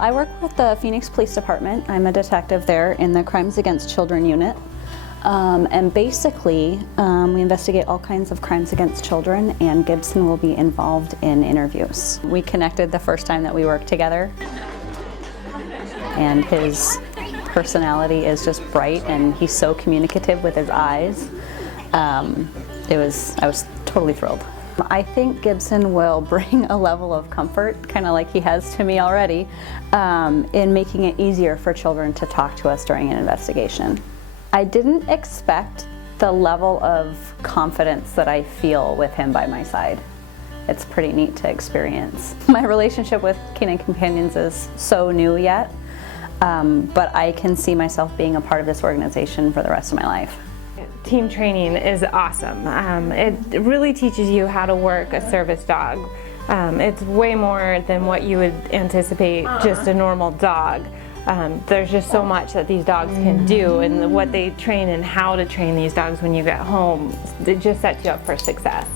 I work with the Phoenix Police Department. I'm a detective there in the Crimes Against Children unit. And basically, we investigate all kinds of crimes against children, and Gibson will be involved in interviews. We connected the first time that we worked together, and his personality is just bright, and he's so communicative with his eyes. I was totally thrilled. I think Gibson will bring a level of comfort, kind of like he has to me already, in making it easier for children to talk to us during an investigation. I didn't expect the level of confidence that I feel with him by my side. It's pretty neat to experience. My relationship with Canine Companions is so new yet, but I can see myself being a part of this organization for the rest of my life. Team training is awesome. It really teaches you how to work a service dog. It's way more than what you would anticipate just a normal dog. There's just so much that these dogs can do, and what they train and how to train these dogs when you get home, it just sets you up for success.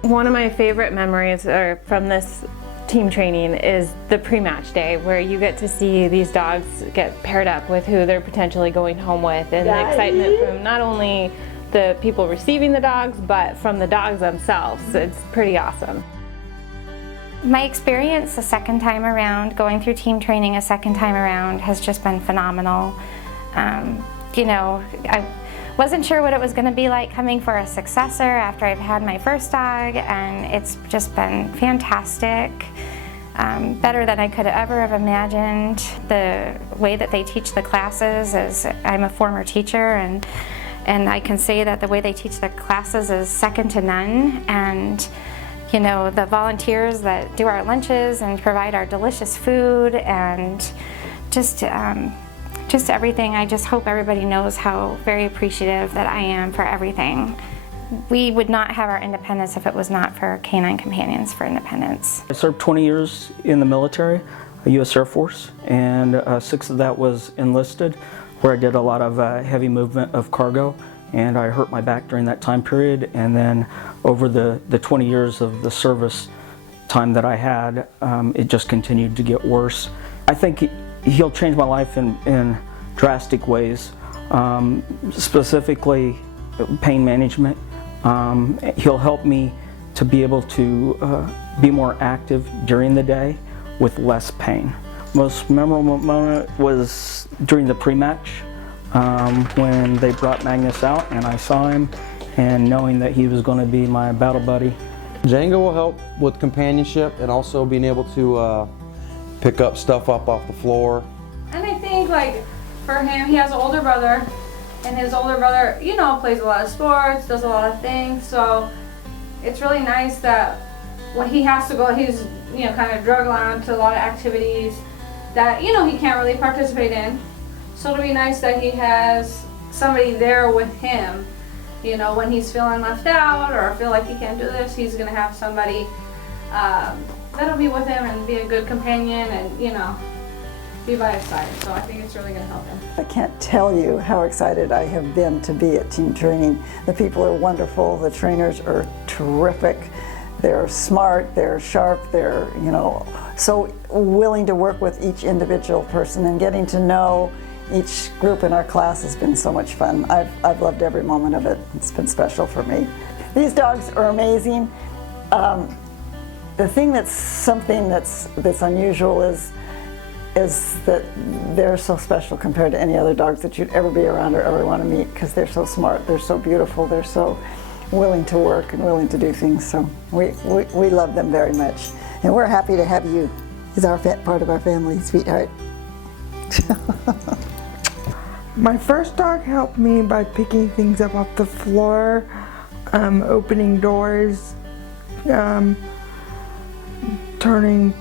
One of my favorite memories from this team training is the pre-match day, where you get to see these dogs get paired up with who they're potentially going home with, and the excitement from not only the people receiving the dogs, but from the dogs themselves. It's pretty awesome. My experience the second time around, going through team training a second time around, has just been phenomenal. You know, I wasn't sure what it was going to be like coming for a successor after I've had my first dog, and it's just been fantastic. Better than I could ever have imagined. The way that they teach the classes is, I'm a former teacher, and I can say that the way they teach the classes is second to none. And you know, the volunteers that do our lunches and provide our delicious food, and just everything. I just hope everybody knows how very appreciative that I am for everything. We would not have our independence if it was not for Canine Companions for Independence. I served 20 years in the military, U.S. Air Force, and 6 of that was enlisted, where I did a lot of heavy movement of cargo. And I hurt my back during that time period, and then over the 20 years of the service time that I had, it just continued to get worse. I think he'll change my life in drastic ways, specifically pain management. He'll help me to be able to be more active during the day with less pain. Most memorable moment was during the pre-match. When they brought Magnus out and I saw him, and knowing that he was going to be my battle buddy. Jenga will help with companionship and also being able to pick up stuff up off the floor. And I think, like, for him, he has an older brother, and his older brother, you know, plays a lot of sports, does a lot of things, so it's really nice that when he has to go, he's, you know, kind of drug around to a lot of activities that, you know, he can't really participate in. So it'll be nice that he has somebody there with him. You know, when he's feeling left out or feel like he can't do this, he's going to have somebody that'll be with him and be a good companion and, you know, be by his side. So I think it's really going to help him. I can't tell you how excited I have been to be at team training. The people are wonderful. The trainers are terrific. They're smart, they're sharp, they're, you know, so willing to work with each individual person, and getting to know each group in our class has been so much fun. I've loved every moment of it. It's been special for me. These dogs are amazing. The thing that's unusual is that they're so special compared to any other dogs that you'd ever be around or ever want to meet, because they're so smart, they're so beautiful, they're so willing to work and willing to do things. So we love them very much, and we're happy to have you as our part of our family, sweetheart. My first dog helped me by picking things up off the floor, opening doors, turning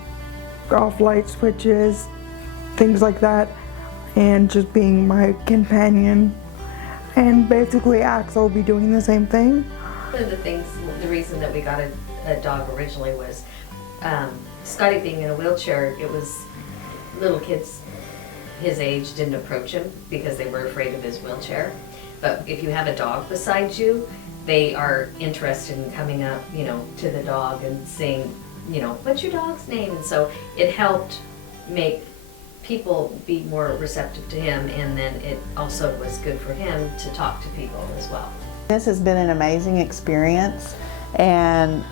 off light switches, things like that, and just being my companion. And basically Axel will be doing the same thing. One of the things, the reason that we got a dog originally was Scotty being in a wheelchair. It was little kids his age didn't approach him because they were afraid of his wheelchair. But if you have a dog beside you, they are interested in coming up, you know, to the dog and seeing you know, what's your dog's name? And so it helped make people be more receptive to him, and then it also was good for him to talk to people as well. This has been an amazing experience, and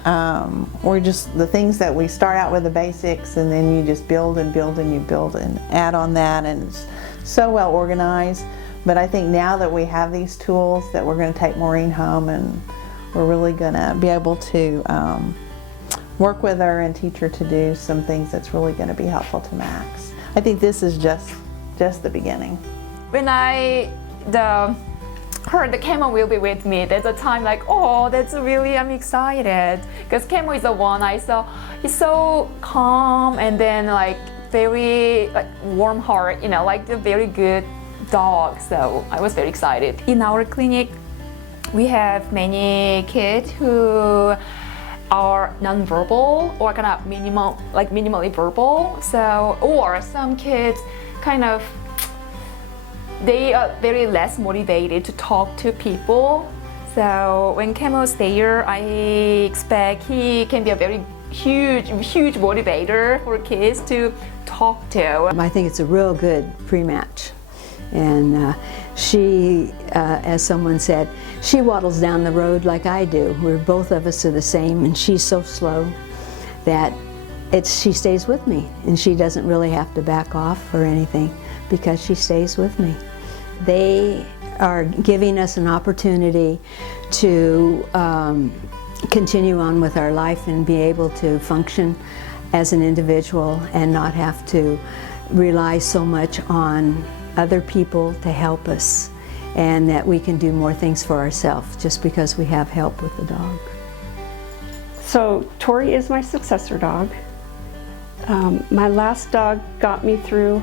we're just, the things that we start out with the basics, and then you just build and build and you build and add on that, and it's so well organized. But I think now that we have these tools, that we're going to take Maureen home, and we're really going to be able to work with her and teach her to do some things that's really going to be helpful to Max. I think this is just the beginning. When I heard the Camo will be with me, there's a time like, oh, that's really, I'm excited. Because Camo is the one I saw, he's so calm and then like very like warm heart, you know, like a very good dog. So I was very excited. In our clinic, we have many kids who are non-verbal or kind of minimally verbal. So, or some kids kind of, they are very less motivated to talk to people. So when Camo's there, I expect he can be a very huge motivator for kids to talk to. I think it's a real good pre-match. And she, as someone said, she waddles down the road like I do. We're both of us are the same, and she's so slow that she stays with me, and she doesn't really have to back off or anything because she stays with me. They are giving us an opportunity to continue on with our life and be able to function as an individual and not have to rely so much on other people to help us, and that we can do more things for ourselves just because we have help with the dog. So Torie is my successor dog. My last dog got me through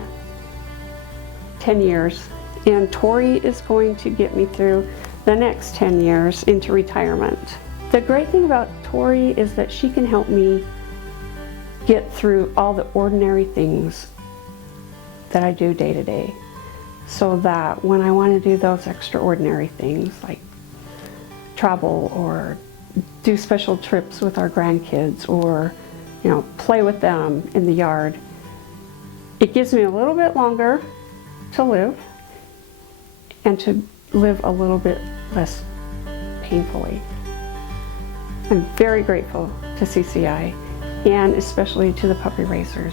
10 years, and Torie is going to get me through the next 10 years into retirement. The great thing about Torie is that she can help me get through all the ordinary things that I do day to day, so that when I want to do those extraordinary things like travel or do special trips with our grandkids or, you know, play with them in the yard, it gives me a little bit longer to live and to live a little bit less painfully. I'm very grateful to CCI and especially to the puppy raisers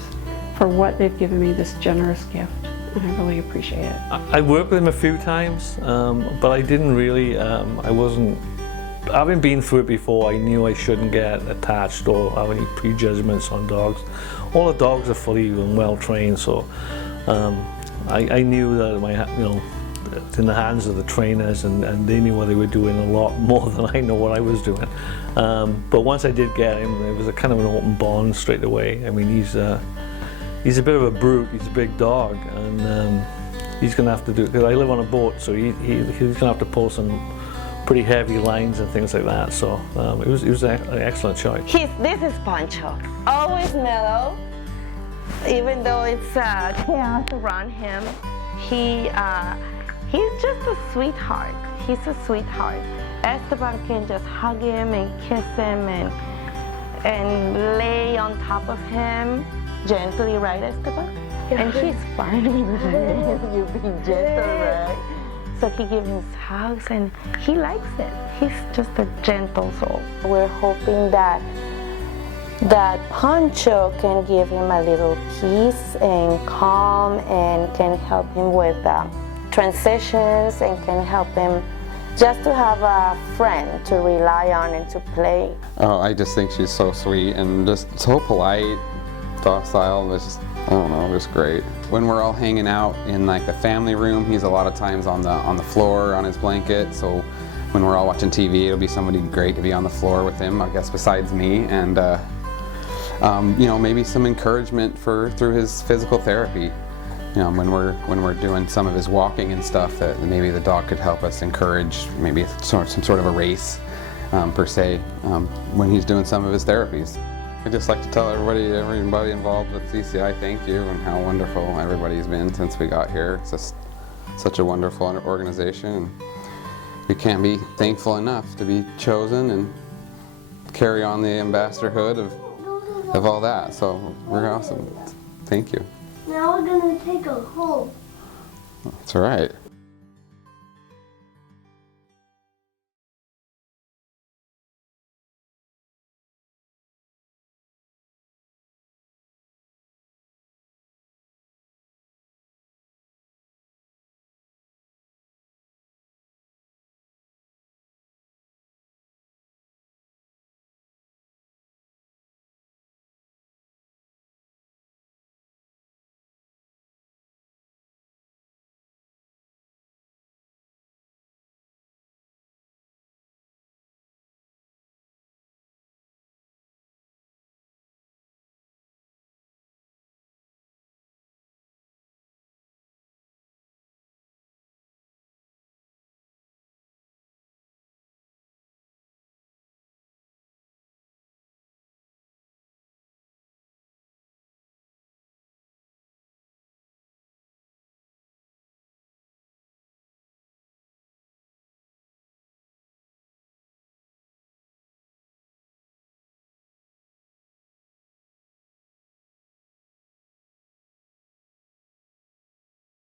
for what they've given me, this generous gift, and I really appreciate it. I worked with him a few times, but I didn't really, having been through it before, I knew I shouldn't get attached or have any prejudgments on dogs. All the dogs are fully and well trained, so I knew that it's in the hands of the trainers, and they knew what they were doing a lot more than I know what I was doing. But once I did get him, it was a kind of an open bond straight away. I mean, he's a bit of a brute. He's a big dog, and he's going to have to do it, because I live on a boat, so he's going to have to pull some pretty heavy lines and things like that. So it was an excellent choice. This is Poncho. Always mellow, even though it's chaos around him. He's just a sweetheart. He's a sweetheart. Esteban can just hug him and kiss him and lay on top of him gently, right, Esteban? Yeah. And he's fine with it. You're being gentle, right? So he gives him hugs and he likes it. He's just a gentle soul. We're hoping that Poncho can give him a little peace and calm and can help him with transitions and can help him just to have a friend to rely on and to play. Oh, I just think she's so sweet and just so polite, docile. It's just, I don't know, just great. When we're all hanging out in like the family room, he's a lot of times on the floor on his blanket. So when we're all watching TV, it'll be somebody great to be on the floor with him, I guess, besides me. And you know, maybe some encouragement through his physical therapy. You know, when we're doing some of his walking and stuff, that maybe the dog could help us encourage maybe some sort of a race per se when he's doing some of his therapies. I'd just like to tell everybody involved with CCI thank you, and how wonderful everybody's been since we got here. It's just such a wonderful organization. We can't be thankful enough to be chosen and carry on the ambassadorhood of all that. So we're awesome. Thank you. Now we're gonna take a home. That's right.